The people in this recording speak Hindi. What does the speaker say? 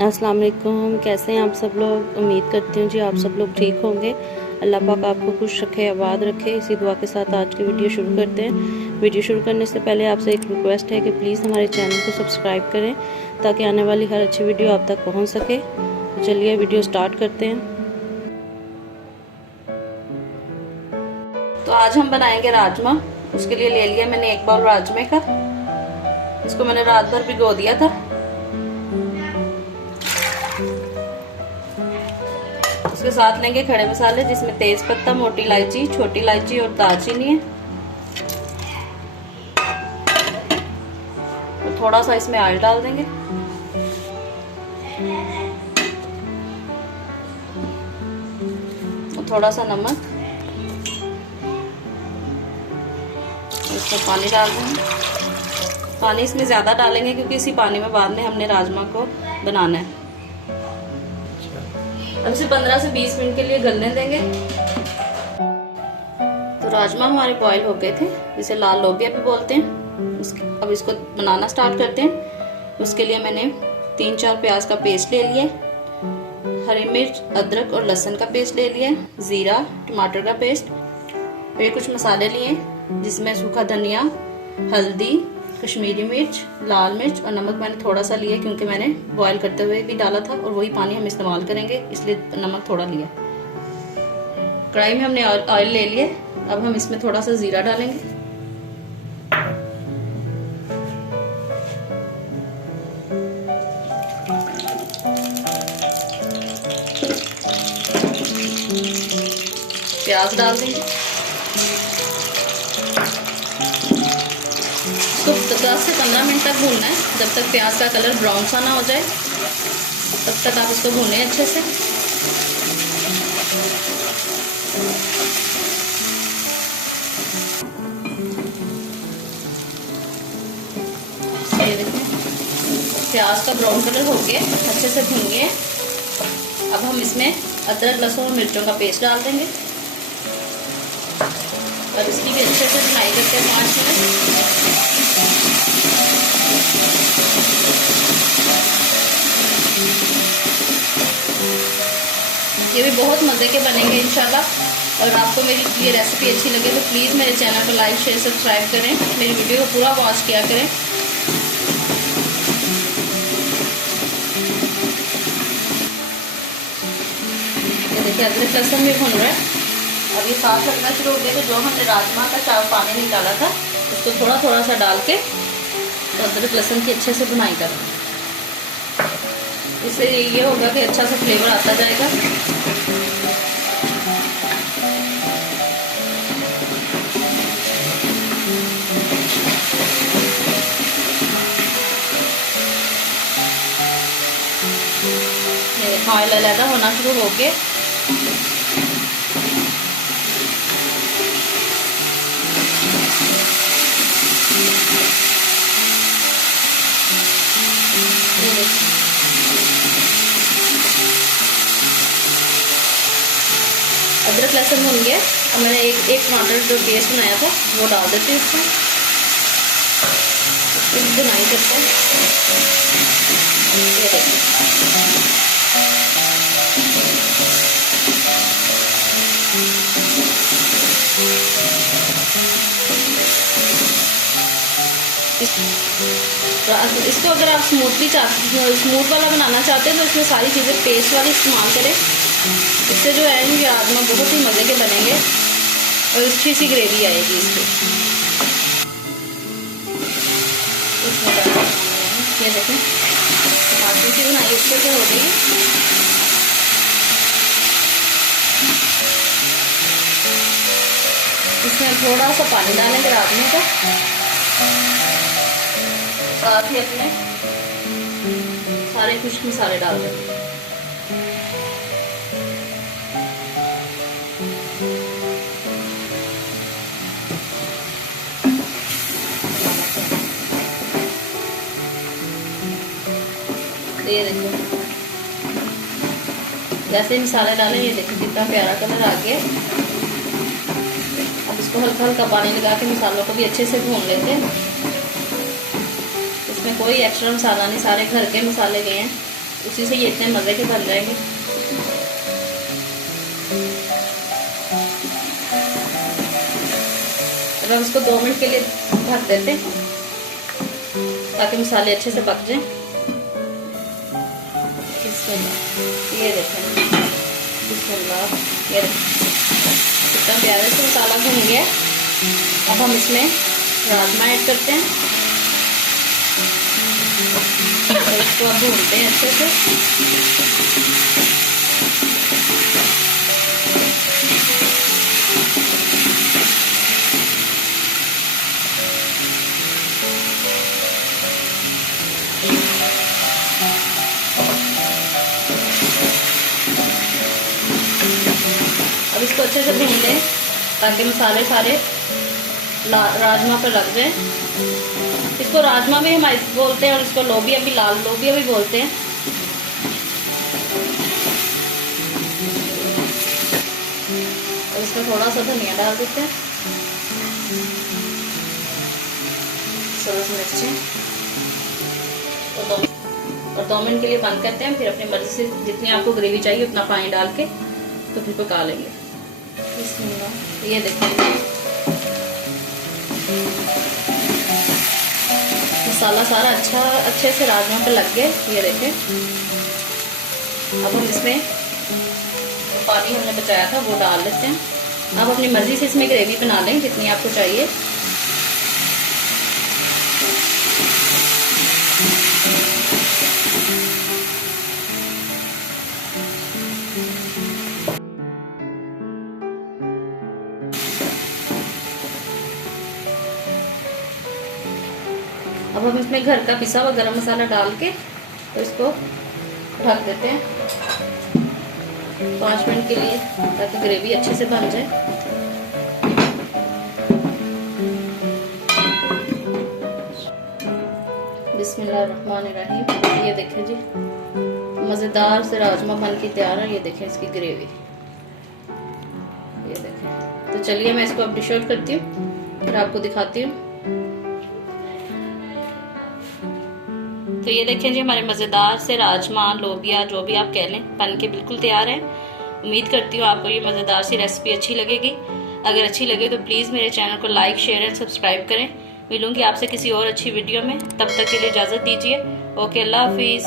अस्सलाम वालेकुम। कैसे हैं आप सब लोग? उम्मीद करती हूँ जी आप सब लोग ठीक होंगे। अल्लाह पाक आपको खुश रखे, आबाद रखे। इसी दुआ के साथ आज की वीडियो शुरू करते हैं। वीडियो शुरू करने से पहले आपसे एक रिक्वेस्ट है कि प्लीज़ हमारे चैनल को सब्सक्राइब करें ताकि आने वाली हर अच्छी वीडियो आप तक पहुँच सके। तो चलिए वीडियो स्टार्ट करते हैं। तो आज हम बनाएंगे राजमा। उसके लिए ले लिया मैंने 1 बाउल राजमे का। इसको मैंने रात भर भिगो दिया था। इसके साथ लेंगे खड़े मसाले, जिसमें तेज पत्ता, मोटी इलायची, छोटी इलायची और दालचीनी है। और थोड़ा सा इसमें ऑयल डाल देंगे। और थोड़ा सा नमक। इसमें पानी डाल देंगे। पानी इसमें ज़्यादा डालेंगे क्योंकि इसी पानी में बाद में हमने राजमा को बनाना है। अब इसे 15 से 20 मिनट के लिए गलने देंगे। तो राजमा हमारे बॉईल हो गए थे, इसे लाल लोबिया भी बोलते हैं। अब इसको बनाना स्टार्ट करते हैं। उसके लिए मैंने 3-4 प्याज का पेस्ट ले लिया, हरी मिर्च, अदरक और लहसुन का पेस्ट ले लिया, जीरा, टमाटर का पेस्ट। फिर कुछ मसाले लिए जिसमें सूखा धनिया, हल्दी, कश्मीरी मिर्च, लाल मिर्च और नमक मैंने थोड़ा सा लिया क्योंकि मैंने बॉईल करते हुए भी डाला था और वही पानी हम इस्तेमाल करेंगे, इसलिए नमक थोड़ा लिया। कढ़ाई में हमने ऑयल ले लिए। अब हम इसमें थोड़ा सा जीरा डालेंगे। प्याज डाल देंगे। इसको 10 से 15 मिनट तक भूनना है, जब तक प्याज का कलर ब्राउन सा ना हो जाए तब तक आप इसको भूनें अच्छे से। ये देखें प्याज का ब्राउन कलर हो गया, अच्छे से भून गए। अब हम इसमें अदरक, लहसुन और मिर्चों का पेस्ट डाल देंगे और इसकी भी अच्छे से भुनाई करते हैं 5 मिनट। ये भी बहुत मज़े के बनेंगे इंशाल्लाह। अगर आपको मेरी ये रेसिपी अच्छी लगे तो प्लीज़ मेरे चैनल को लाइक, शेयर, सब्सक्राइब करें। मेरी वीडियो को पूरा वॉच किया करें। ये देखिए अदरक लहसुन भी भुन रहा है। अब ये साथ लगना शुरू हो गया। तो जो हमने राजमा का पानी निकाला था उसको थोड़ा थोड़ा सा डाल के तो अदरक लहसुन की अच्छे से भुनाई करना। इससे ये होगा कि अच्छा सा फ्लेवर आता जाएगा। ऑयल अलग होना शुरू हो गया। अदरक लहसुन भुन गया। अब मैंने एक टमाटर जो पेस्ट बनाया था वो डाल देती हूँ इसमें। इसकी भुनाई करते हैं। ये देखिए इसको अगर आप स्मूथ वाला बनाना चाहते हैं तो इसमें सारी चीज़ें पेस्ट वाली इस्तेमाल करें। इससे जो है ये राजमा बहुत ही मज़े के बनेंगे और अच्छी सी ग्रेवी आएगी इसकी। ये देखें टमाटर की बनाई अच्छे से हो गई। इसमें थोड़ा सा पानी डालेंगे राजमे का, साथ ही अपने सारे खुश्क मसाले डाल देंगे। ये देखो जैसे मसाले डालें, ये देखो कितना प्यारा कलर आ गया। अब इसको हल्का हल्का पानी लगा के मसालों को भी अच्छे से भून लेते हैं। इसमें कोई एक्स्ट्रा मसाला नहीं, सारे घर के मसाले गए हैं। उसी से ये इतने मज़े के बन जाएंगे। अब हम इसको 2 मिनट के लिए ढक देते हैं ताकि मसाले अच्छे से पक जाएं। ये देखें, ये कितना प्यारे से मसाला भुन गया। अब हम इसमें राजमा ऐड करते हैं और इसको अब भूनते हैं अच्छे से। अब इसको अच्छे से भून लें ताकि मसाले सारे राजमा पर लग जाए। इसको राजमा भी हम बोलते हैं और इसको लोबिया भी, लाल लोबिया भी बोलते हैं। और इसमें थोड़ा सा धनिया डाल देते हैं, सरस मिर्चें, और 2 मिनट के लिए बंद करते हैं। फिर अपनी मर्जी से जितनी आपको ग्रेवी चाहिए उतना पानी डाल के तो फिर पका लेंगे। ये देखिए मसाला सारा अच्छे से राजमा पे लग गए। ये देखें। अब हम इसमें जो पानी हमने बचाया था वो डाल लेते हैं। आप अपनी मर्जी से इसमें ग्रेवी बना लें जितनी आपको चाहिए। अब हम इसमें घर का पिसा हुआ गरम मसाला डाल के तो इसको ढक देते हैं 5 मिनट के लिए ताकि ग्रेवी अच्छे से बन जाए। बिस्मिल्लाहिर्रहमानिर्रहीम। ये देखें जी, मज़ेदार से राजमा बन के तैयार है। ये देखें इसकी ग्रेवी, ये देखें। तो चलिए मैं इसको अब डिश आउट करती हूँ फिर आपको दिखाती हूँ। तो ये देखें जी, हमारे मज़ेदार से राजमा, लोबिया, जो भी आप कह लें, बन के बिल्कुल तैयार है। उम्मीद करती हूँ आपको ये मज़ेदार सी रेसिपी अच्छी लगेगी। अगर अच्छी लगे तो प्लीज़ मेरे चैनल को लाइक, शेयर एंड सब्सक्राइब करें। मिलूंगी आपसे किसी और अच्छी वीडियो में, तब तक के लिए इजाज़त दीजिए। ओके, अल्लाह हाफिज़।